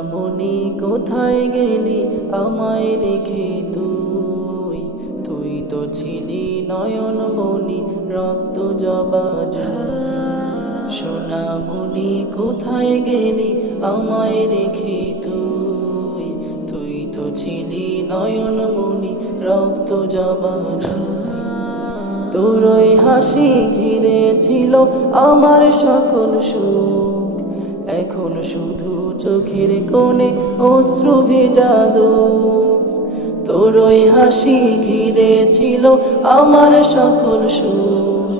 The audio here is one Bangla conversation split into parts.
সোনামণি কোথায় গেলি আমায় রেখে তুই? তুই তো ছিলি নয়নমণি রক্ত জবা সোনামণি কোথায় গেলি আমায় রেখে তুই? তুই তো ছিলি নয়নমণি রক্ত জবা তোর ওই হাসি ঘিরে ছিল আমার সকল সুখ, এখন শুধু চোখের কোণে অশ্রু ভেজা দুঃখ। তোর ওই হাসি ঘিরে ছিল আমার সকল সুখ,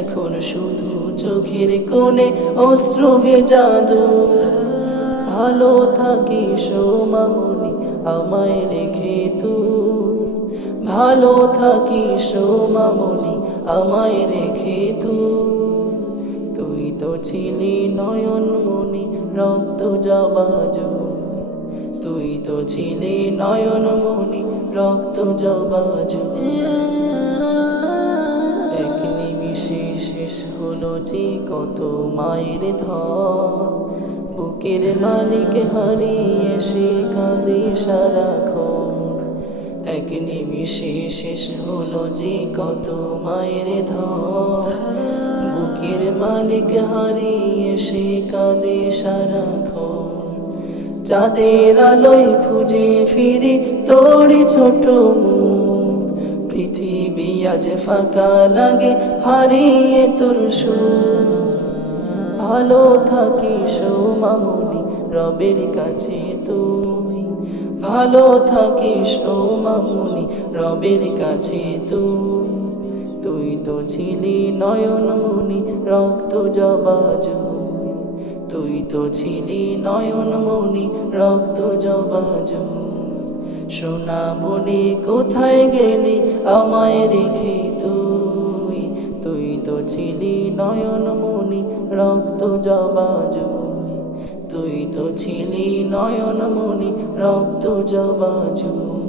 এখন শুধু চোখের কোণে অশ্রু ভেজা দুঃখ। ভালো থাকিস ও মামনি আমায় রেখে তুই, ভালো থাকিস ও মামনি আমায় রেখে তুই। তুই তো ছিলি নয়নমণি রক্ত জবা জুঁই, তুই তো ছিলি নয়নমণি রক্ত জবা জুঁই। এক নিমিষে শেষ হলো যে কত মায়ের ধন, বুকের মালিক হারিয়ে সে কাঁদে সারাক্ষণ। এক নিমিষে শেষ হলো যে কত মায়ের ধন, বুকের মালিক হারিয়ে সে কাঁদে সারাক্ষণ। চাঁদের আলোয় খুঁজে ফিরি তোর ছোট মুখ, পৃথিবী আজ ফাঁকা লাগে হারিয়ে তোর সুখ। ভালো থাকিস ও মামনি রবের কাছে তুই, ভালো থাকিস ও মামনি রবের কাছে তুই। তুই তো ছিলি নয়নমণি রক্ত জবা জুঁই, তুই তো ছিলি নয়নমণি রক্ত জবা জুঁই। সোনামণি কোথায় গেলি আমায় রেখে তুই? তুই তো ছিলি নয়নমণি রক্ত জবা জুঁই, তুই তো ছিলি নয়নমণি রক্ত জবা জুঁই।